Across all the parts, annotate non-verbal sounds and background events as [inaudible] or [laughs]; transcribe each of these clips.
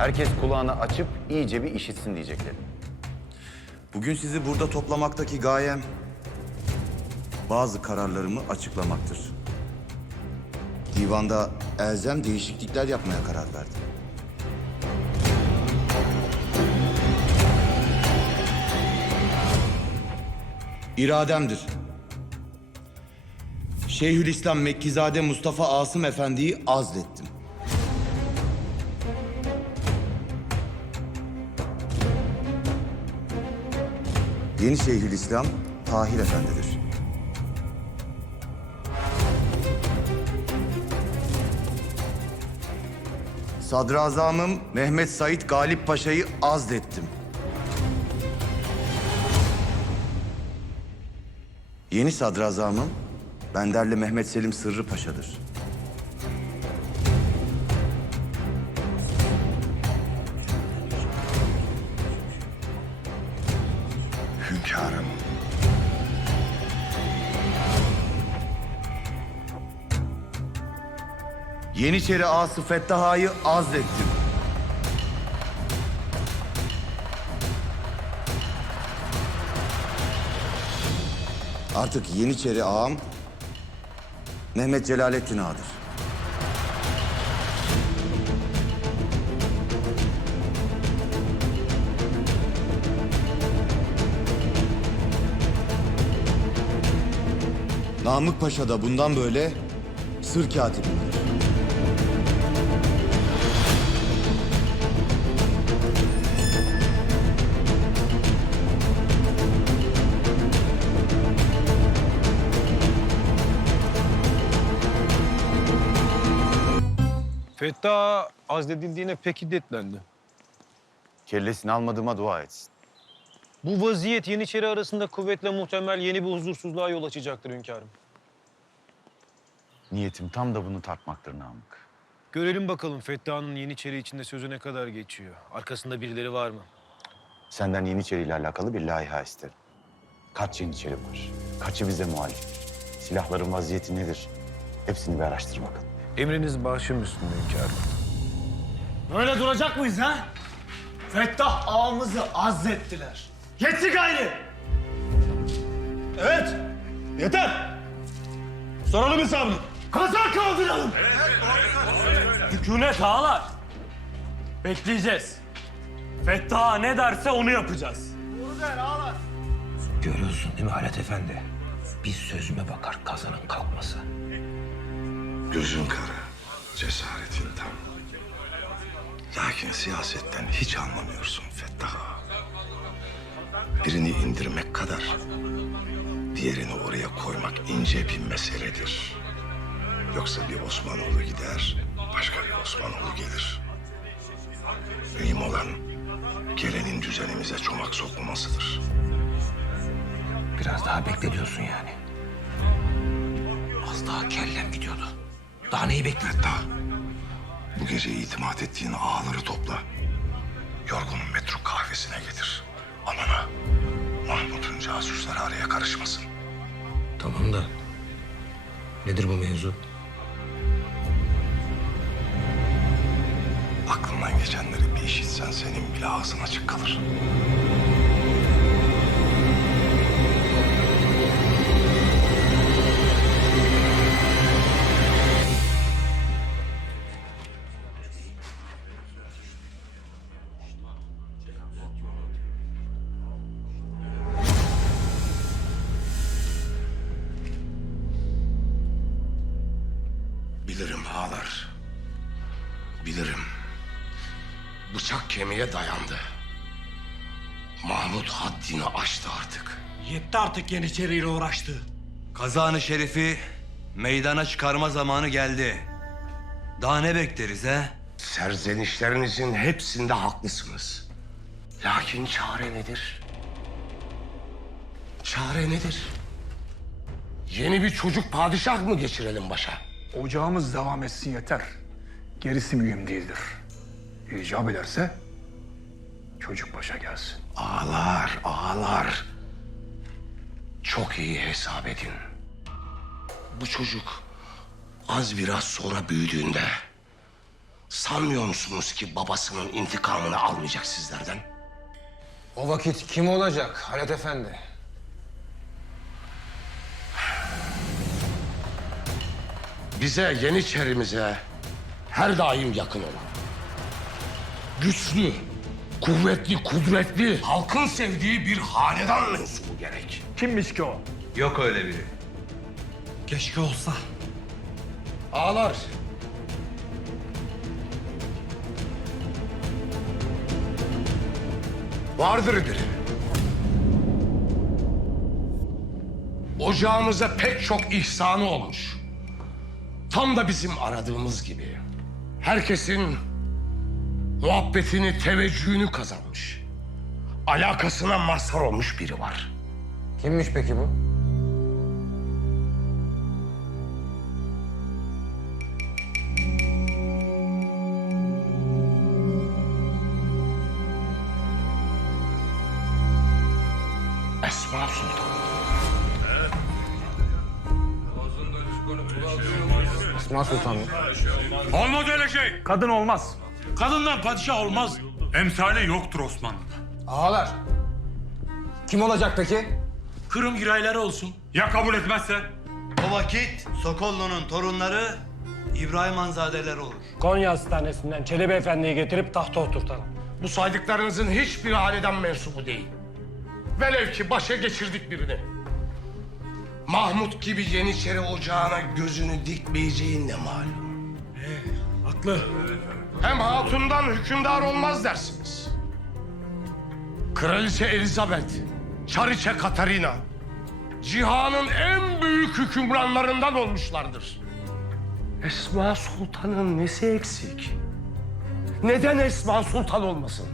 Herkes kulağını açıp iyice bir işitsin diyeceklerim. Bugün sizi burada toplamaktaki gayem bazı kararlarımı açıklamaktır. Divanda elzem değişiklikler yapmaya karar verdim. İrademdir. Şeyhülislam Mekkizade Mustafa Asım Efendi'yi azlettim. Yeni Şeyhülislam Tahir Efendi'dir. Sadrazamım Mehmet Said Galip Paşa'yı azlettim. Yeni sadrazamım Benderli Mehmet Selim Sırrı Paşa'dır. Yeniçeri Ağası Fettaha'yı azlettim. Artık Yeniçeri ağam Mehmet Celalettin Ağa'dır. Namık Paşa da bundan böyle sır katibimdir. Fettah azledildiğine pek hiddetlendi. Kellesini almadığıma dua etsin. Bu vaziyet Yeniçeri arasında kuvvetle muhtemel yeni bir huzursuzluğa yol açacaktır hünkârım. Niyetim tam da bunu tartmaktır Namık. Görelim bakalım Fettah'ın Yeniçeri içinde sözü ne kadar geçiyor. Arkasında birileri var mı? Senden Yeniçeri ile alakalı bir laiha isterim. Kaç Yeniçeri var? Kaçı bize muhalif? Silahların vaziyeti nedir? Hepsini bir araştır bakalım. Emriniz başım üstünde hünkârım. Böyle duracak mıyız ha? Fettah ağamızı azlettiler. Yetti gayrı. Evet. Yeter. Soralım hesabını. Kazan kaldıralım. Hükümet ağalar. Bekleyeceğiz. Fettah ne derse onu yapacağız. Görüyorsun değil mi Halet Efendi? Bir sözüme bakar kazanın kalkması. Gözün kara, cesaretin tam. Lakin siyasetten hiç anlamıyorsun Fettah Ağa. Birini indirmek kadar diğerini oraya koymak ince bir meseledir. Yoksa bir Osmanoğlu gider, başka bir Osmanoğlu gelir. Mühim olan gelenin düzenimize çomak sokmamasıdır. Biraz daha bekle diyorsun yani. Az daha kellem gidiyordu. Daha neyi bekliyorsun? Fettah, bu gece itimat ettiğin ağaları topla. Yorgun'un metruk kahvesine getir. Aman ha, Mahmut'un casusları araya karışmasın. Tamam da nedir bu mevzu? Aklından geçenleri bir işitsen senin bile ağzın açık kalır. Bilirim ağalar. Bilirim. Bıçak kemiğe dayandı. Mahmut haddini aştı artık. Yetti artık Yeniçeri'yle uğraştı. Kazanı Şerif'i meydana çıkarma zamanı geldi. Daha ne bekleriz he? Serzenişlerinizin hepsinde haklısınız. Lakin çare nedir? Çare nedir? Yeni bir çocuk padişah mı geçirelim başa? Ocağımız devam etsin yeter. Gerisi mühim değildir. İcap ederse çocuk başa gelsin. Ağlar, ağlar. Çok iyi hesap edin. Bu çocuk az biraz sonra büyüdüğünde Sanmıyor musunuz ki babasının intikamını almayacak sizlerden? O vakit kim olacak Halet Efendi? Bize, Yeniçerimize her daim yakın olun. Güçlü, kuvvetli, kudretli, halkın sevdiği bir hanedan mensubu gerek. Kimmiş ki o? Yok öyle biri. Keşke olsa. Ağlar. Vardır biri. Ocağımıza pek çok ihsanı olmuş. Tam da bizim aradığımız gibi. Herkesin muhabbetini, teveccühünü kazanmış. Alakasına mazhar olmuş biri var. Kimmiş peki bu? Esma Sultan. Esma Sultan mı? Olmaz öyle şey. Kadın olmaz. Kadından padişah olmaz. Emsali yoktur Osmanlı'da. Ağalar. Kim olacak peki? Kırım girayları olsun. Ya kabul etmezse? O vakit Sokollu'nun torunları İbrahim Hanzadeler olur. Konya Hastanesi'nden Çelebi Efendi'yi getirip tahta oturtalım. Bu saydıklarınızın hiçbiri hanedan mensubu değil. Velev ki başa geçirdik birini. Mahmut gibi Yeniçeri ocağına gözünü dikmeyeceğin ne malum. Haklı. Hem hatundan hükümdar olmaz dersiniz. Kraliçe Elizabeth, Çariçe Katarina, cihanın en büyük hükümranlarından olmuşlardır. Esma Sultan'ın nesi eksik? Neden Esma Sultan olmasın?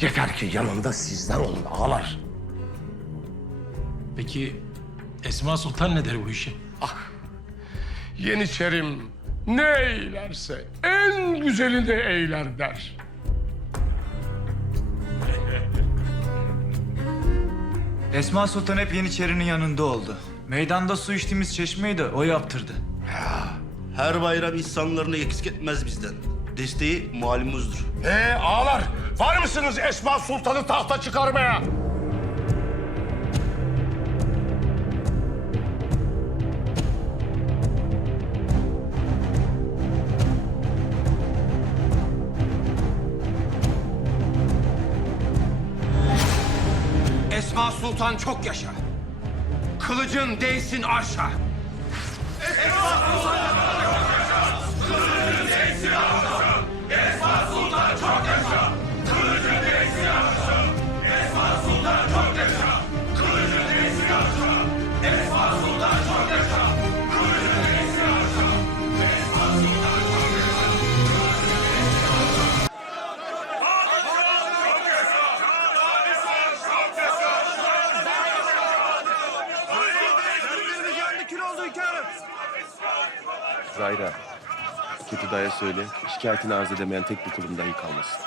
Yeter ki yanında sizler olun ağalar. Peki Esma Sultan ne der bu işe? Yeniçerim ne eylerse en güzelini eyler der. [laughs] Esma Sultan hep Yeniçeri'nin yanında oldu. Meydanda su içtiğimiz çeşmeyi de o yaptırdı. Her bayram insanlarını eksik etmez bizden. Desteği malumunuzdur. Ee ağalar var mısınız Esma Sultan'ı tahta çıkarmaya? Esma Sultan çok yaşa. Kılıcın değsin arşa. Zahira, daya söyle, şikayetini arz edemeyen tek bir kulum dahi kalmasın.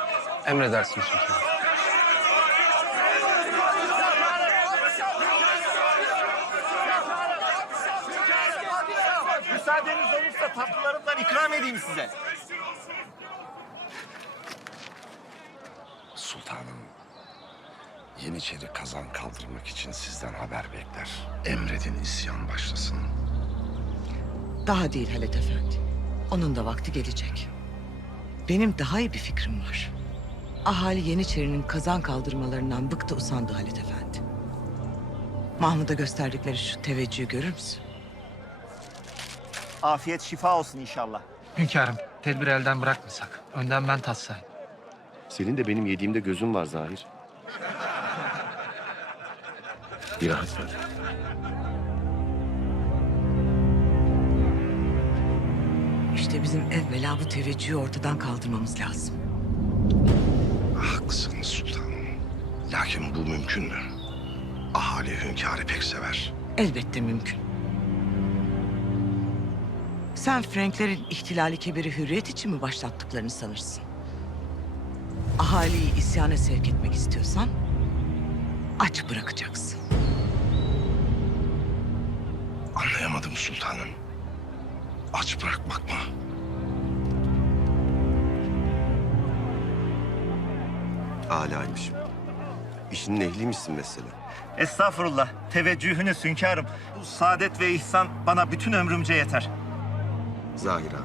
Emredersiniz sultanım. Müsaadeniz olursa tatlılarımdan ikram edeyim size. Sultanım, Yeniçeri kazan kaldırmak için sizden haber bekler. Emredin isyan başlasın. Daha değil Halet Efendi. Onun da vakti gelecek. Benim daha iyi bir fikrim var. Ahali Yeniçeri'nin kazan kaldırmalarından bıktı usandı Halet Efendi. Mahmud'a gösterdikleri şu teveccühü görür müsün? Afiyet şifa olsun inşallah. Hünkârım, tedbir elden bırakmasak. Önden ben tatsayım. Senin de benim yediğimde gözün var Zahir. Bir rahat ver. İşte bizim evvela bu teveccühü ortadan kaldırmamız lazım. Haklısınız sultanım. Lakin bu mümkün mü? Ahali hünkârı pek sever. Elbette mümkün. Sen Franklerin ihtilali kebiri hürriyet için mi başlattıklarını sanırsın? Ahaliyi isyana sevk etmek istiyorsan aç bırakacaksın. Anlayamadım sultanım aç bırakmak mı? Alaymışım. İşinin ehliymişsin mesela. Estağfurullah. Teveccühünüz hünkârım. Bu saadet ve ihsan bana bütün ömrümce yeter. Zahira.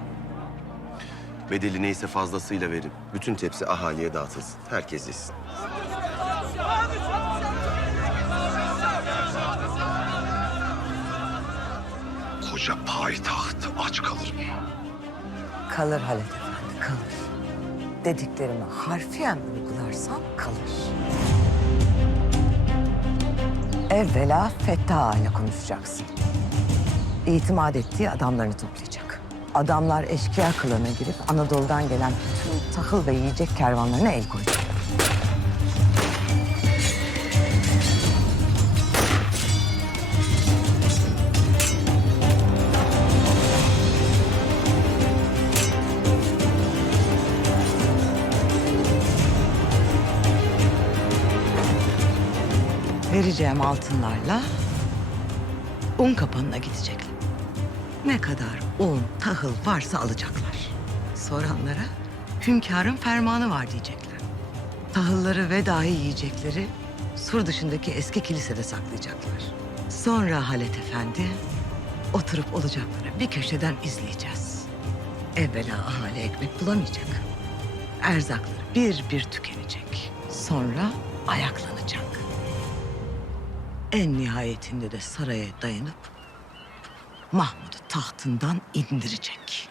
Bedeli neyse fazlasıyla verin. Bütün tepsi ahaliye dağıtılsın. Herkes yesin. Koca payitaht aç kalır mı? Kalır Halet Efendi, kalır. Dediklerimi harfiyen uygularsam kalır. Evvela Fettah ile konuşacaksın. İtimat ettiği adamlarını toplayacak. Adamlar eşkıya kılığına girip Anadolu'dan gelen bütün tahıl ve yiyecek kervanlarına el koyacak. Vereceğim altınlarla un kapanına gidecekler. Ne kadar un, tahıl varsa alacaklar. Soranlara hünkârın fermanı var diyecekler. Tahılları ve dahi yiyecekleri sur dışındaki eski kilisede saklayacaklar. Sonra Halet Efendi oturup olacakları bir köşeden izleyeceğiz. Evvela ahali ekmek bulamayacak. Erzakları bir bir tükenecek. Sonra ayaklanacak. En nihayetinde de saraya dayanıp Mahmud'u tahtından indirecek.